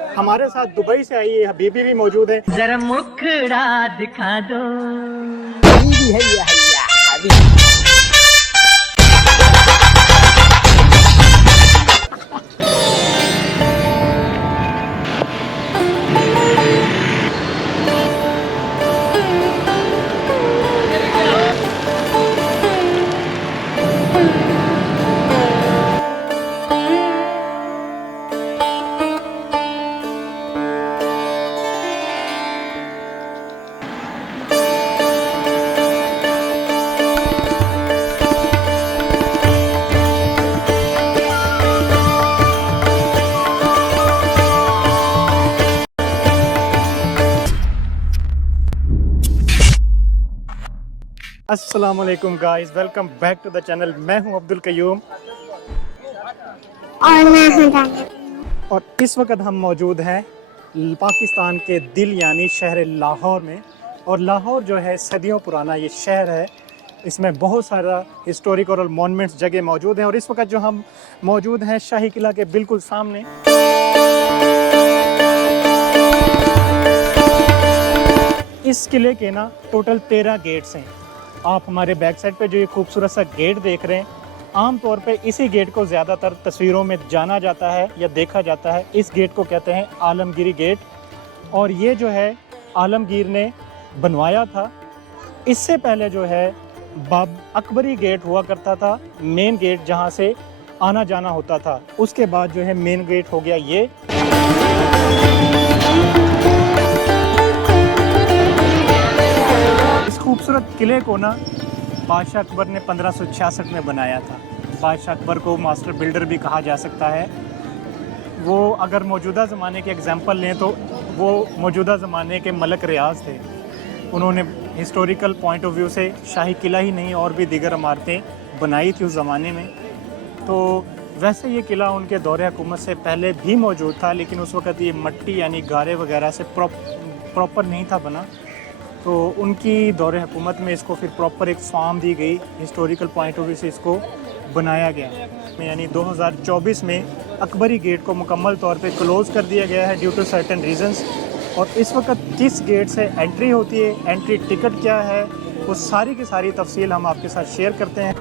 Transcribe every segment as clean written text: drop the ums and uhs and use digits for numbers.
हमारे साथ दुबई से आई हबीबी भी मौजूद है। जरा मुखड़ा दिखा दो। हबीबी हैया हैया हबीबी। अस्सलाम वालेकुम guys, welcome back to the channel. मैं हूं अब्दुल कयूम और मैं हूं जान्नत। और इस वक्त हम मौजूद हैं पाकिस्तान के दिल यानी शहर लाहौर में। और लाहौर जो है सदियों पुराना ये शहर है। इसमें बहुत सारा हिस्टोरिकल और मॉन्यूमेंट्स जगह मौजूद हैं। और इस वक्त जो हम मौजूद हैं शाही किला के बिल्कुल सामने। इस किले के ना टोटल 13 गेट्स हैं। आप हमारे बैक साइड पे जो ये खूबसूरत सा गेट देख रहे हैं, आम तौर पे इसी गेट को ज़्यादातर तस्वीरों में जाना जाता है या देखा जाता है। इस गेट को कहते हैं आलमगीरी गेट। और ये जो है आलमगीर ने बनवाया था। इससे पहले जो है बाब अकबरी गेट हुआ करता था, मेन गेट जहाँ से आना जाना होता था। उसके बाद जो है मेन गेट हो गया ये। खूबसूरत किले को ना बादशाह अकबर ने 1566 में बनाया था। बादशाह अकबर को मास्टर बिल्डर भी कहा जा सकता है। वो अगर मौजूदा ज़माने के एग्जांपल लें तो वो मौजूदा ज़माने के मलक रियाज थे। उन्होंने हिस्टोरिकल पॉइंट ऑफ व्यू से शाही किला ही नहीं और भी दीगर इमारतें बनाई थी उस ज़माने में। तो वैसे ये किला उनके दौरे हुकूमत से पहले भी मौजूद था, लेकिन उस वक़्त ये मट्टी यानी गारे वगैरह से प्रॉपर नहीं था बना। तो उनकी दौरे हुकूमत में इसको फिर प्रॉपर एक फार्म दी गई। हिस्टोरिकल पॉइंट ऑफ व्यू से इसको बनाया गया। यानी 2024 में अकबरी गेट को मुकम्मल तौर पे क्लोज़ कर दिया गया है ड्यू टू सर्टेन रीजंस। और इस वक्त किस गेट से एंट्री होती है, एंट्री टिकट क्या है, वो सारी की सारी तफसील हम आपके साथ शेयर करते हैं।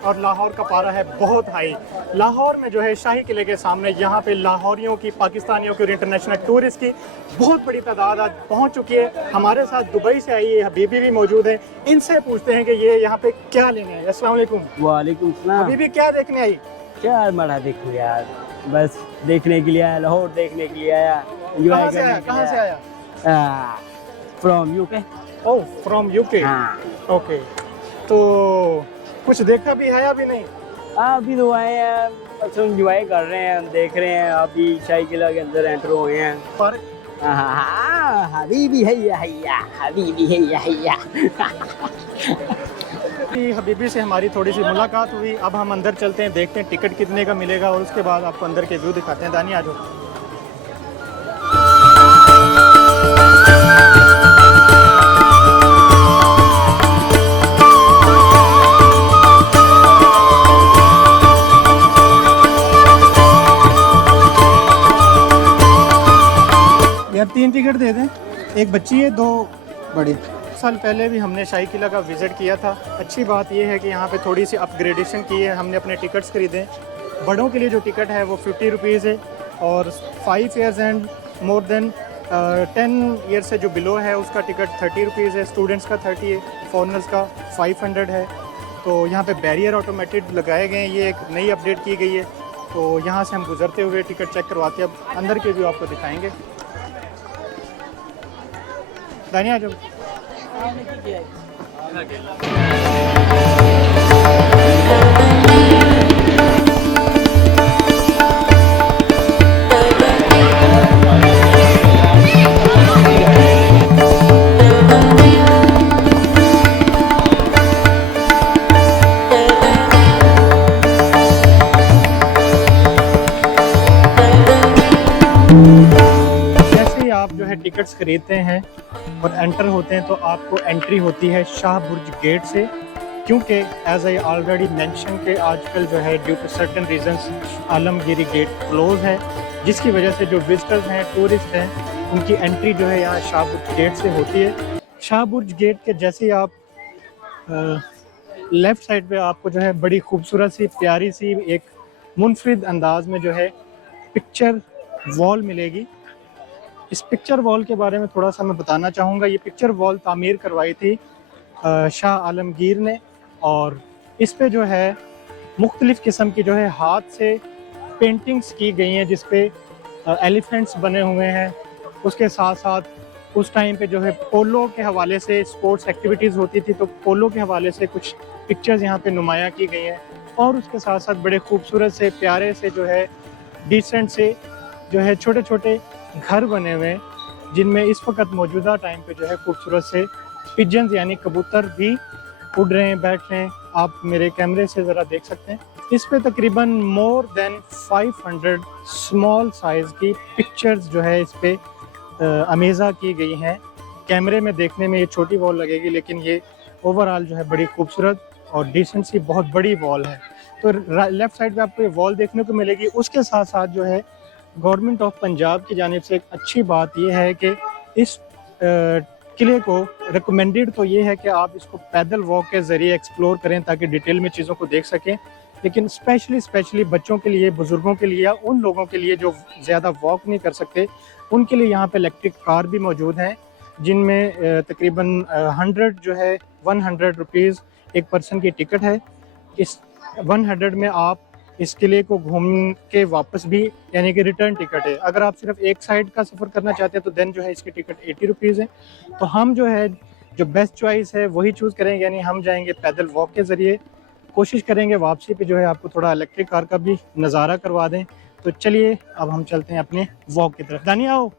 और लाहौर का पारा है बहुत हाई। लाहौर में जो है शाही किले के सामने यहाँ पे लाहौरियों की, पाकिस्तानियों की और इंटरनेशनल टूरिस्ट की बहुत बड़ी तादाद आज पहुँच चुकी है। हमारे साथ दुबई से आई हबीबी भी मौजूद है। इनसे पूछते हैं कि ये यहाँ पे क्या लेने आए। अस्सलाम वालेकुम। वालेकुम सलाम। हबीबी क्या देखने आई? क्या मरा देखो यार, बस देखने के लिए आया, लाहौर देखने के लिए आया। कहाँ से आया? कहाँ से आया? From UK. Oh, from UK. Okay, तो कुछ देखा भी है या भी नहीं? अभी तो आए हैं, बस एंजॉय कर रहे हैं, देख रहे हैं। अभी शाही किला के अंदर एंटर हुए हैं। पर हबीबी हैया हैया हबीबी हैया हैया। हबीबी से हमारी थोड़ी सी मुलाकात हुई। अब हम अंदर चलते हैं, देखते हैं टिकट कितने का मिलेगा और उसके बाद आपको अंदर के व्यू दिखाते हैं। दानी आ जाओ। यार 3 टिकट दे दें, एक बच्ची है, 2 बड़े। साल पहले भी हमने शाही किला का विज़िट किया था। अच्छी बात यह है कि यहाँ पे थोड़ी सी अपग्रेडेशन की है। हमने अपने टिकट्स खरीदे। बड़ों के लिए जो टिकट है वो 50 रुपीज़ है और 5 years and more than 10 year से जो बिलो है उसका टिकट 30 रुपीज़ है। स्टूडेंट्स का 30 है, फॉरनर्स का 500 है। तो यहाँ पे बैरियर ऑटोमेटेड लगाए गए हैं, ये एक नई अपडेट की गई है। तो यहाँ से हम गुजरते हुए टिकट चेक करवाते हैं। अब अंदर के व्यू आपको दिखाएँगे। दानिया जो टिकट्स खरीदते हैं और एंटर होते हैं तो आपको एंट्री होती है शाह बुर्ज गेट से, क्योंकि एज आई ऑलरेडी मेंशन के आजकल जो है due to certain reasons Alamgiri gate close है, जिसकी वजह से जो विजिटर्स हैं, टूरिस्ट हैं, उनकी एंट्री जो है यहाँ शाह बुर्ज गेट से होती है। शाह बुर्ज गेट के जैसे ही आप लेफ़्ट साइड पे आपको जो है बड़ी खूबसूरत सी प्यारी सी एक मुनफरिद अंदाज में जो है पिक्चर वॉल मिलेगी। इस पिक्चर वॉल के बारे में थोड़ा सा मैं बताना चाहूँगा। ये पिक्चर वॉल तामीर करवाई थी शाह आलमगीर ने, और इस पे जो है मुख्तलिफ़ किस्म की जो है हाथ से पेंटिंग्स की गई हैं, जिस पे एलिफेंट्स बने हुए हैं। उसके साथ साथ उस टाइम पे जो है पोलो के हवाले से स्पोर्ट्स एक्टिविटीज़ होती थी, तो पोलो के हवाले से कुछ पिक्चर्स यहाँ पे नुमाया की गई हैं। और उसके साथ साथ बड़े खूबसूरत से प्यारे से जो है डिसेंट से जो है छोटे छोटे घर बने हुए हैं, जिनमें इस वक्त मौजूदा टाइम पे जो है खूबसूरत से पिजन्स यानी कबूतर भी उड़ रहे हैं, बैठ रहे हैं। आप मेरे कैमरे से ज़रा देख सकते हैं। इस पे तकरीबन मोर देन 500 स्मॉल साइज़ की पिक्चर्स जो है इस पे अमेज़ा की गई हैं। कैमरे में देखने में ये छोटी वॉल लगेगी, लेकिन ये ओवरऑल जो है बड़ी खूबसूरत और डिसेंट सी बहुत बड़ी वॉल है। तो लेफ़्ट साइड पे आपको ये वॉल देखने को मिलेगी। उसके साथ साथ जो है गवर्नमेंट ऑफ पंजाब की जानिब से एक अच्छी बात ये है कि इस किले को रिकमेंडेड तो ये है कि आप इसको पैदल वॉक के ज़रिए एक्सप्लोर करें ताकि डिटेल में चीज़ों को देख सकें, लेकिन स्पेशली बच्चों के लिए, बुज़ुर्गों के लिए या उन लोगों के लिए जो ज़्यादा वॉक नहीं कर सकते, उनके लिए यहाँ पे इलेक्ट्रिक कार भी मौजूद हैं, जिनमें तकरीबन 100 रुपीज़ एक पर्सन की टिकट है। इस 100 में आप इस किले को घूम के वापस भी, यानी कि रिटर्न टिकट है। अगर आप सिर्फ एक साइड का सफ़र करना चाहते हैं तो देन जो है इसकी टिकट 80 रुपीज़ है। तो हम जो है जो बेस्ट चॉइस है वही चूज़ करेंगे, यानी हम जाएंगे पैदल वॉक के ज़रिए। कोशिश करेंगे वापसी पे जो है आपको थोड़ा इलेक्ट्रिक कार का भी नज़ारा करवा दें। तो चलिए अब हम चलते हैं अपने वॉक की तरफ। दानिया आओ।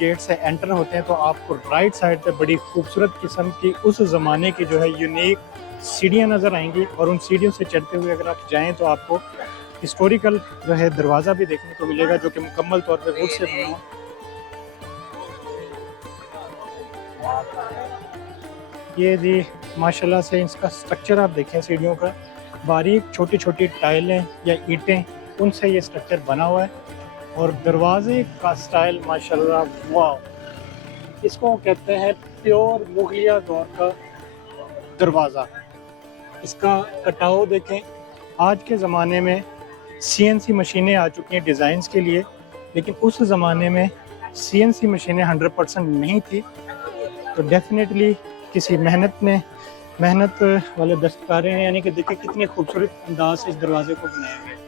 गेट से एंटर होते हैं तो आपको राइट साइड पे बड़ी खूबसूरत किस्म की उस ज़माने की जो है यूनिक सीढ़ियाँ नज़र आएंगी, और उन सीढ़ियों से चढ़ते हुए अगर आप जाएं तो आपको हिस्टोरिकल जो है दरवाज़ा भी देखने को मिलेगा, जो कि मुकम्मल तौर पे वुड से बना। ये जी माशाल्लाह से इसका स्ट्रक्चर आप देखें, सीढ़ियों का बारीक छोटी छोटी टाइलें या ईंटें, उनसे ये स्ट्रक्चर बना हुआ है। और दरवाजे का स्टाइल माशाल्लाह वाह, इसको कहते हैं प्योर मुगलिया दौर का दरवाज़ा। इसका कटाव देखें। आज के ज़माने में CNC मशीनें आ चुकी हैं डिज़ाइंस के लिए, लेकिन उस ज़माने में CNC मशीनें 100% नहीं थी। तो डेफिनेटली किसी मेहनत वाले दस्तकारे हैं, यानी कि देखिए कितने खूबसूरत अंदाज से इस दरवाजे को बनाया गया।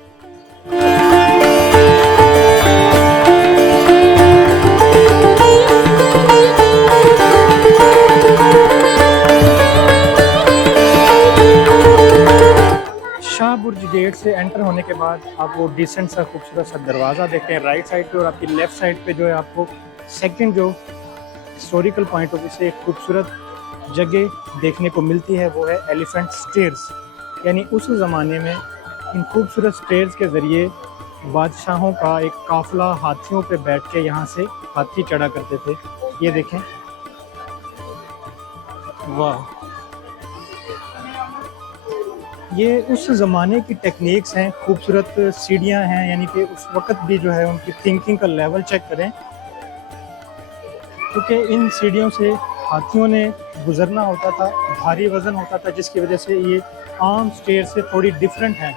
शाह बुर्ज गेट से एंटर होने के बाद आप वो डिसेंट सा खूबसूरत सा दरवाज़ा देखते हैं राइट साइड पे, और आपकी लेफ़्ट साइड पे जो है आपको सेकंड जो हिस्टोरिकल पॉइंट ऑफ व्यू से एक खूबसूरत जगह देखने को मिलती है, वो है एलिफेंट स्टेयर्स। यानी उस ज़माने में इन खूबसूरत स्टेयर्स के ज़रिए बादशाहों का एक काफ़िला हाथियों पे बैठ के यहाँ से हाथी चढ़ा करते थे। ये देखें, वाह, ये उस ज़माने की टेक्निक्स हैं, खूबसूरत सीढ़ियाँ हैं, यानी कि उस वक़्त भी जो है उनकी थिंकिंग का लेवल चेक करें, क्योंकि इन सीढ़ियों से हाथियों ने गुजरना होता था, भारी वज़न होता था, जिसकी वजह से ये आम स्टेयर से थोड़ी डिफरेंट हैं।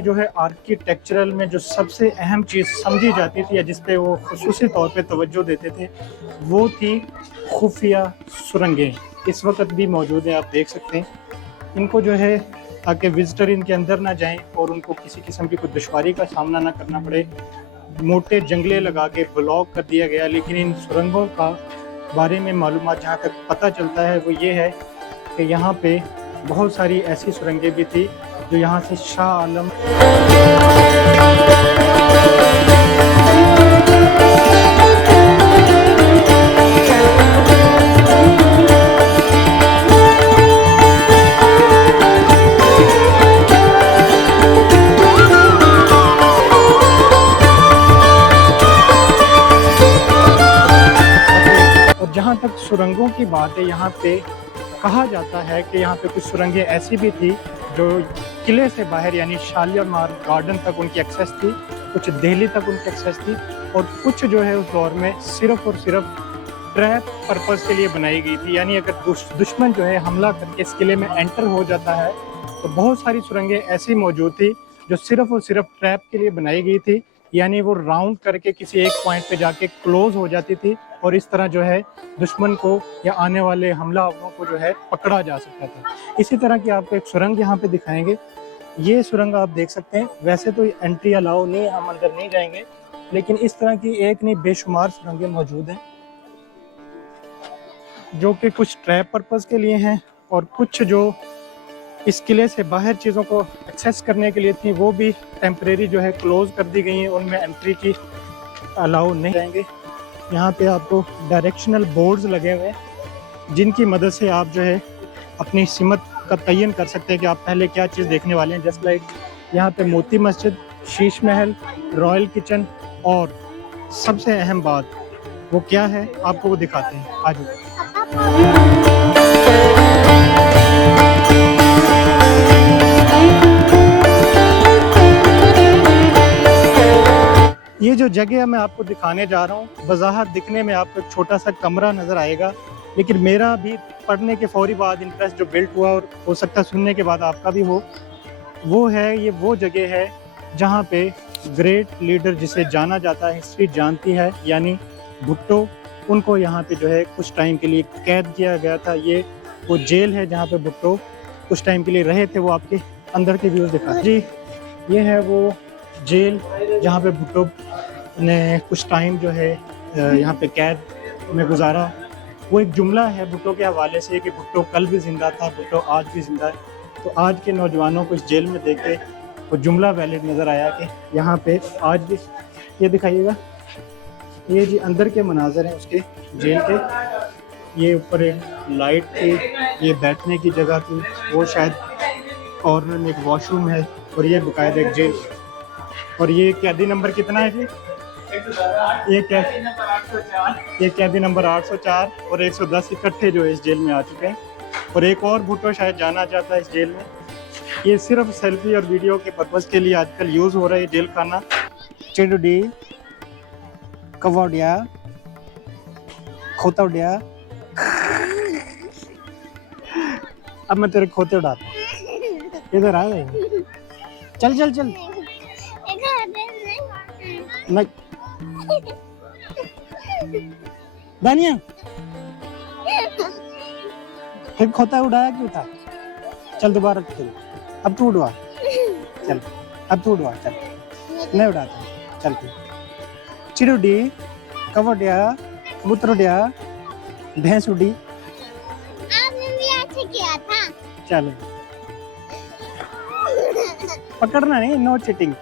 की जो है आर्किटेक्चरल में जो सबसे अहम चीज़ समझी जाती थी या जिस पे वो खुसूसी तौर पे तवज्जो देते थे वो थी खुफिया सुरंगें। इस वक्त भी मौजूद है, आप देख सकते हैं। इनको जो है ताकि विजिटर इनके अंदर ना जाएं और उनको किसी किस्म की कोई दुश्वारी का सामना ना करना पड़े, मोटे जंगले लगा के ब्लॉक कर दिया गया। लेकिन इन सुरंगों का बारे में मालूमात जहाँ तक पता चलता है वो ये है कि यहाँ पे बहुत सारी ऐसी सुरंगें भी थी जो यहाँ से शाह आलम और जहाँ तक सुरंगों की बात है, यहाँ पे कहा जाता है कि यहाँ पे कुछ सुरंगें ऐसी भी थी जो किले से बाहर यानी शालीमार गार्डन तक उनकी एक्सेस थी, कुछ दिल्ली तक उनकी एक्सेस थी और कुछ जो है उस दौर में सिर्फ और सिर्फ ट्रैप पर्पस के लिए बनाई गई थी। यानी अगर दुश्मन जो है हमला करके इस किले में एंटर हो जाता है तो बहुत सारी सुरंगें ऐसी मौजूद थी जो सिर्फ और सिर्फ ट्रैप के लिए बनाई गई थी। यानी वो राउंड करके किसी एक पॉइंट पे जाके क्लोज हो जाती थी और इस तरह जो है दुश्मन को या आने वाले हमलावरों को जो है पकड़ा जा सकता था। इसी तरह की आपको एक सुरंग यहाँ पे दिखाएंगे। ये सुरंग आप देख सकते हैं, वैसे तो एंट्री अलाउ नहीं, हम अंदर नहीं जाएंगे, लेकिन इस तरह की एक नहीं बेशुमार सुरंगें मौजूद हैं जो कि कुछ ट्रैप पर्पस के लिए हैं और कुछ जो इस किले से बाहर चीज़ों को एक्सेस करने के लिए थी वो भी टेम्परेरी जो है क्लोज कर दी गई हैं, उनमें एंट्री की अलाउ नहीं जाएंगे। यहाँ पे आपको डायरेक्शनल बोर्ड्स लगे हुए हैं जिनकी मदद से आप जो है अपनी सिमत का तयन कर सकते हैं कि आप पहले क्या चीज़ देखने वाले हैं। जस्ट लाइक यहाँ पे मोती मस्जिद, शीश महल, रॉयल किचन और सबसे अहम बात वो क्या है आपको वो दिखाते हैं। आज ये जो जगह मैं आपको दिखाने जा रहा हूँ, बज़ाहिर दिखने में आपको एक छोटा सा कमरा नज़र आएगा, लेकिन मेरा भी पढ़ने के फौरी बाद इंटरेस्ट जो बिल्ट हुआ और हो सकता है सुनने के बाद आपका भी हो, वो है ये वो जगह है जहाँ पे ग्रेट लीडर जिसे जाना जाता है, हिस्ट्री जानती है, यानी भुट्टो, उनको यहाँ पे जो है कुछ टाइम के लिए कैद किया गया था। ये वो जेल है जहाँ पे भुट्टो कुछ टाइम के लिए रहे थे। वो आपके अंदर के व्यूज़ दिखा जी, ये है वो जेल जहाँ पे भुट्टो ने कुछ टाइम जो है यहाँ पे कैद में गुजारा। वो एक जुमला है भुट्टो के हवाले से कि भुट्टो कल भी जिंदा था, भुट्टो आज भी जिंदा है। तो आज के नौजवानों को इस जेल में देख के वो जुमला वैलिड नज़र आया कि यहाँ पे आज भी। ये दिखाइएगा, ये जी अंदर के मनाजर हैं उसके जेल के। ये ऊपर एक लाइट थी, ये बैठने की जगह थी, वो शायद कॉर्नर में एक वॉशरूम है और ये बाकायदा एक जेल। और ये कैदी नंबर कितना है जी? ये कैदी नंबर 804 और 110 इकट्ठे जो है इस जेल में आ चुके हैं। और एक और भुट्टो शायद जाना चाहता है इस जेल में। ये सिर्फ सेल्फी और वीडियो के पर्पज़ के लिए आजकल यूज़ हो रहा है जेल खाना। चिड़ुडी कवड़िया खोतौड़िया, अब मैं तेरे खोते उड़ाता हूँ, इधर आ गए। चल चल चल नहीं दानिया, फिर खोता उड़ाया क्यों था? चल दोबारा खेल, अब तू उड़वा, चल अब तू उड़वा, चल नहीं उड़ाता, चल तू। चिड़ुडी कवड़िया मुतरुडिया भैंस उड़ी, आपने भी अच्छा किया था। चल पकड़ना नहीं, नो चीटिंग।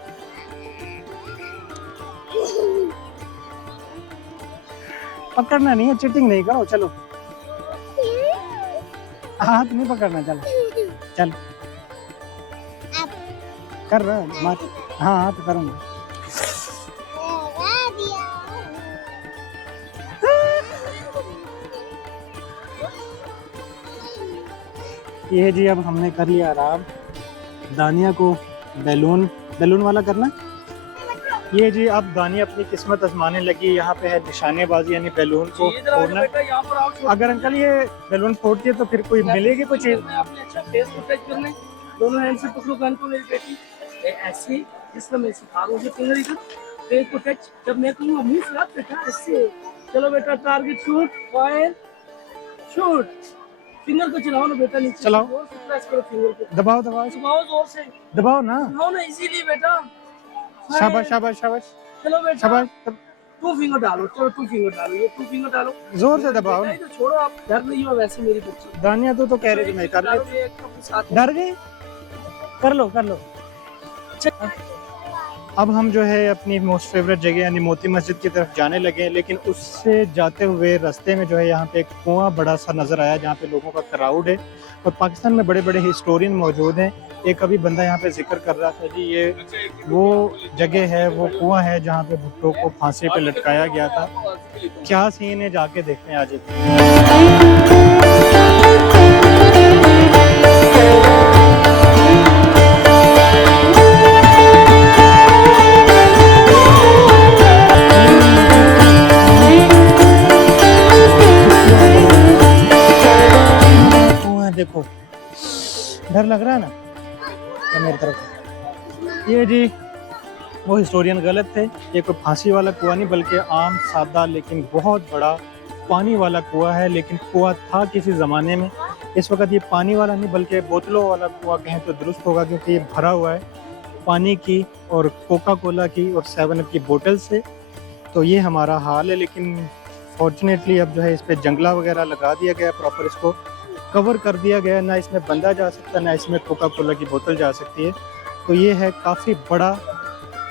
पकड़ना नहीं है, चीटिंग नहीं करो, चलो हाथ नहीं पकड़ना, चल चल कर रहा है मार, हाँ हाथ करूँगा। ये जी अब हमने कर लिया आराम। दानिया को बैलून वाला करना। ये जी अब दानिया अपनी किस्मत आजमाने लगी। यहाँ पे है निशानेबाजी यानी बैलून को फोड़ना। अगर अंकल ये बैलून फोड़ती है तो फिर कोई मिलेगी कुछ चीज? दोनों हैंड से पकड़ो गन को मेरी बेटी। ऐसे जिसमें मैं सिखा रहा हूँ फिंगर इधर पेज को टच, जब मैं कहूँगा मूव कर बेटा ऐसे, चलो बेटा target shoot fire shoot, finger को चलाओ ना बेटा नीचे चलाओ। जोर से प्रेस करो फिंगर को, दबाओ दबाओ दबाओ जोर से, दबाओ ना। दबाओ ना इजीली बेटा। शाबाश शाबाश शाबाश चलो बेटा शाबाश। 2 फिंगर डालो, चलो 2 फिंगर डालो, ये 2 फिंगर डालो, जोर से दबाओ बेटा ना। ये तो छोड़ो आप, डर नहीं हो वैसे मेरी बच्ची। दानिया तो कह रही थी मैं कर ले। डालो, ये अपने साथ में। डर गई? कर लो कर लो। अब हम जो है अपनी मोस्ट फेवरेट जगह यानी मोती मस्जिद की तरफ जाने लगे हैं, लेकिन उससे जाते हुए रास्ते में जो है यहाँ पे एक कुआं बड़ा सा नज़र आया जहाँ पे लोगों का क्राउड है और पाकिस्तान में बड़े बड़े हिस्टोरियन मौजूद हैं। एक अभी बंदा यहाँ पे जिक्र कर रहा था जी, ये वो जगह है, वो कुआं है जहाँ पे भुट्टो को फांसी पे लटकाया गया था। क्या सीन है जाके देखते हैं आज। देखो डर लग रहा है ना तो मेरी तरफ। ये जी वो हिस्टोरियन गलत थे, ये कोई फांसी वाला कुआं नहीं बल्कि आम सादा लेकिन बहुत बड़ा पानी वाला कुआं है। लेकिन कुआं था किसी ज़माने में, इस वक्त ये पानी वाला नहीं बल्कि बोतलों वाला कुआं कहें तो दुरुस्त होगा, क्योंकि ये भरा हुआ है पानी की और कोका कोला की और 7 अप की बोतल से। तो ये हमारा हाल है, लेकिन फॉर्चुनेटली अब जो है इस पर जंगला वगैरह लगा दिया गया, प्रॉपर इसको कवर कर दिया गया, ना इसमें बंदा जा सकता ना इसमें कोका कोला की बोतल जा सकती है। तो ये है काफ़ी बड़ा।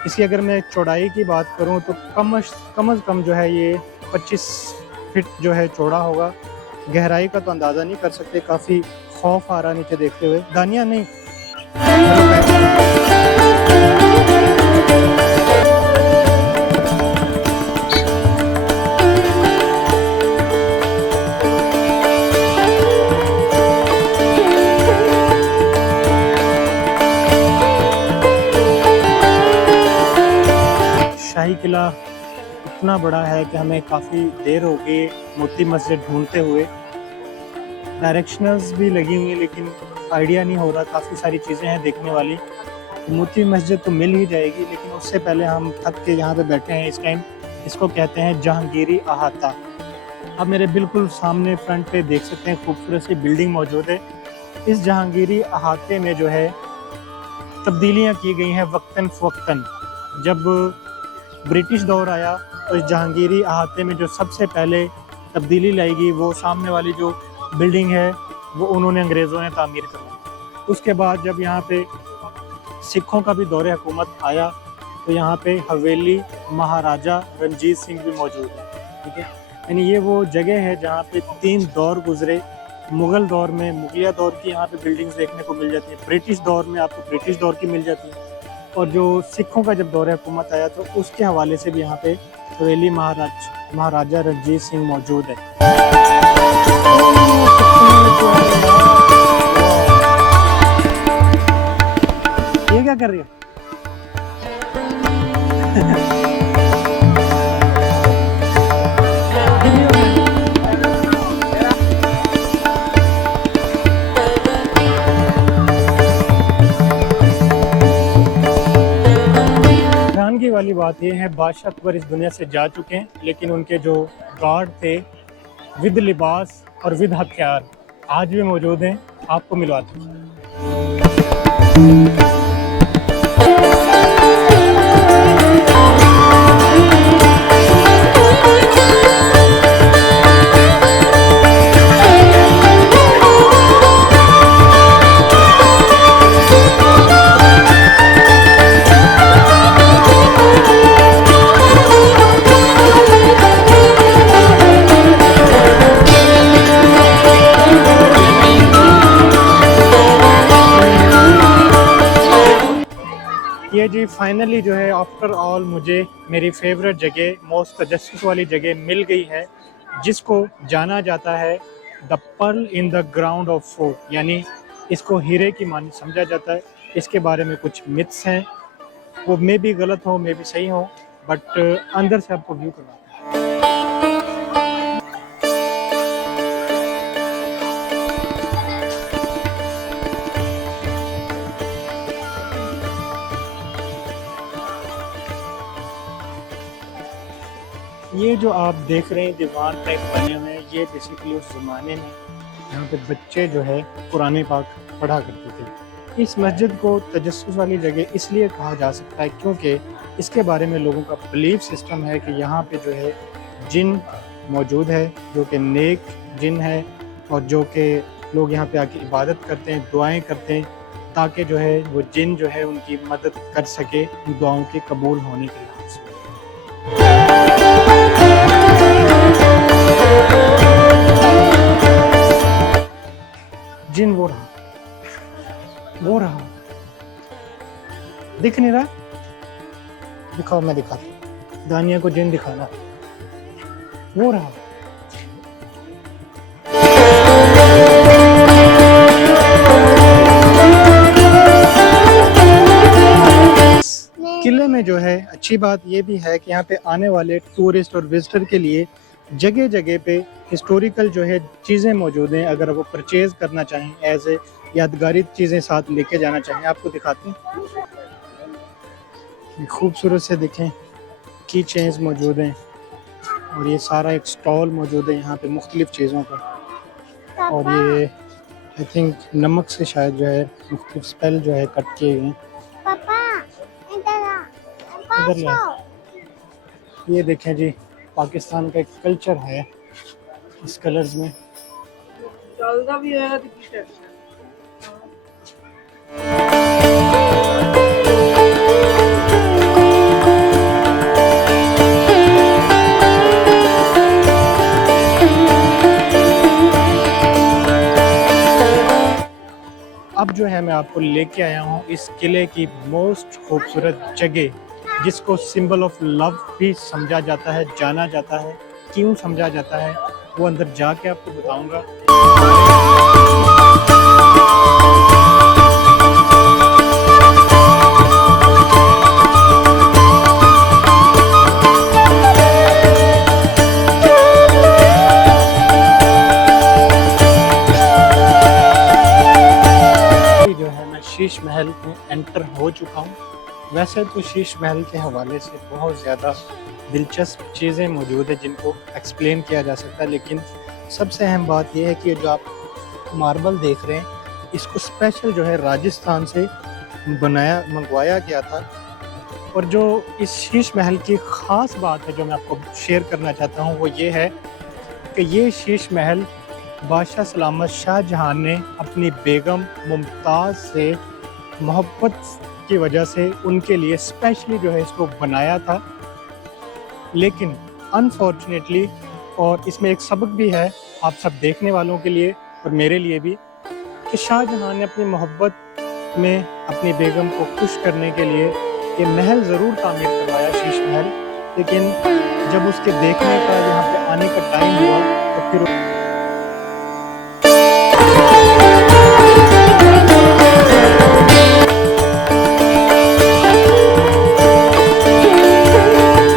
इसकी अगर मैं चौड़ाई की बात करूं तो कम अज़ कम जो है ये 25 फीट जो है चौड़ा होगा। गहराई का तो अंदाज़ा नहीं कर सकते, काफ़ी खौफ आ रहा नीचे देखते हुए। दानिया नहीं शाही किला इतना बड़ा है कि हमें काफ़ी देर हो गई मोती मस्जिद ढूंढते हुए। डायरेक्शनल्स भी लगी हुई हैं लेकिन आइडिया नहीं हो रहा, काफ़ी सारी चीज़ें हैं देखने वाली। मोती मस्जिद तो मिल ही जाएगी, लेकिन उससे पहले हम थक के यहाँ पे बैठे हैं इस टाइम। इसको कहते हैं जहांगीरी अहाता। अब मेरे बिल्कुल सामने फ्रंट पे देख सकते हैं खूबसूरत सी बिल्डिंग मौजूद है। इस जहांगीरी अहाते में जो है तब्दीलियाँ की गई हैं वक्तन फ़वक्तन। जब ब्रिटिश दौर आया तो इस जहांगीरी अहाते में जो सबसे पहले तब्दीली लाई गई वो सामने वाली जो बिल्डिंग है वो उन्होंने अंग्रेज़ों ने तामीर करवाई। उसके बाद जब यहाँ पे सिखों का भी दौरे हुकूमत आया तो यहाँ पे हवेली महाराजा रंजीत सिंह भी मौजूद है। ठीक है, यानी ये वो जगह है जहाँ पे 3 दौर गुजरे। मुग़ल दौर में मुगलिया दौर की यहाँ पे बिल्डिंग्स देखने को मिल जाती है, ब्रिटिश दौर में आपको ब्रिटिश दौर की मिल जाती है, और जो सिखों का जब दौरे हुकूमत आया तो उसके हवाले से भी यहाँ पे हवेली महाराजा रंजीत सिंह मौजूद है। ये क्या कर रही हो? हैरानगी वाली बात यह है बादशाह अकबर इस दुनिया से जा चुके हैं, लेकिन उनके जो गार्ड थे विद लिबास और विद हथियार आज भी मौजूद हैं। आपको मिलवाते हैं। ये जी फाइनली जो है आफ्टर ऑल मुझे मेरी फेवरेट जगह मोस्ट तजस्सुस वाली जगह मिल गई है, जिसको जाना जाता है the pearl in the ground of fort, यानी इसको हीरे की मानी समझा जाता है। इसके बारे में कुछ मिथ्स हैं, वो मे भी गलत हो मे भी सही हो, बट अंदर से आपको व्यू करवाते हैं। ये जो आप देख रहे हैं दीवार टाइप बने हुए हैं, ये बेसिकली उस ज़माने में यहाँ पे बच्चे जो है कुरान पाक पढ़ा करते थे। इस मस्जिद को तजस्सुस वाली जगह इसलिए कहा जा सकता है क्योंकि इसके बारे में लोगों का बिलीफ सिस्टम है कि यहाँ पे जो है जिन मौजूद है, जो कि नेक जिन है और जो कि लोग यहाँ पे आके इबादत करते हैं, दुआएं करते हैं ताकि जो है वो जिन जो है उनकी मदद कर सके उन दुआओं के कबूल होने के लिहाज से। जिन वो रहा दिख नहीं रहा, दिखाओ, मैं दिखाता हूँ। दानिया को जिन दिखाना, वो रहा। किले में जो है अच्छी बात ये भी है कि यहाँ पे आने वाले टूरिस्ट और विजिटर के लिए जगह जगह पे हिस्टोरिकल जो है चीज़ें मौजूद हैं। अगर वो परचेज करना चाहें, एज ए यादगारी चीज़ें साथ लेके जाना चाहें, आपको दिखाते हैं। खूबसूरत से देखें की चेन्स मौजूद हैं और ये सारा एक स्टॉल मौजूद है यहाँ पे मुख्तलिफ चीज़ों का। और ये आई थिंक नमक से शायद जो है मुख्तलिफ स्पेल जो है कट किए हुए हैं। इधर ले, ये देखें जी, पाकिस्तान का एक कल्चर है इस कलर्स में। चलता भी है तो अब जो है मैं आपको लेके आया हूँ इस किले की मोस्ट खूबसूरत जगह, जिसको सिंबल ऑफ लव भी समझा जाता है, जाना जाता है। क्यों समझा जाता है वो अंदर जाके आपको बताऊंगा। जो है मैं शीश महल में एंटर हो चुका हूँ। वैसे तो शीश महल के हवाले से बहुत ज़्यादा दिलचस्प चीज़ें मौजूद हैं जिनको एक्सप्लेन किया जा सकता है, लेकिन सबसे अहम बात यह है कि जो आप मार्बल देख रहे हैं इसको स्पेशल जो है राजस्थान से मंगवाया गया था। और जो इस शीश महल की ख़ास बात है जो मैं आपको शेयर करना चाहता हूँ वो ये है कि ये शीश महल बादशाह सलामत शाहजहां ने अपनी बेगम मुमताज़ से मोहब्बत की वजह से उनके लिए स्पेशली जो है इसको बनाया था। लेकिन अनफॉर्चुनेटली, और इसमें एक सबक भी है आप सब देखने वालों के लिए और मेरे लिए भी, कि शाहजहां ने अपनी मोहब्बत में अपनी बेगम को खुश करने के लिए ये महल ज़रूर तामीर करवाया, शीश महल, लेकिन जब उसके देखने का यहाँ पे आने का टाइम हुआ तो फिर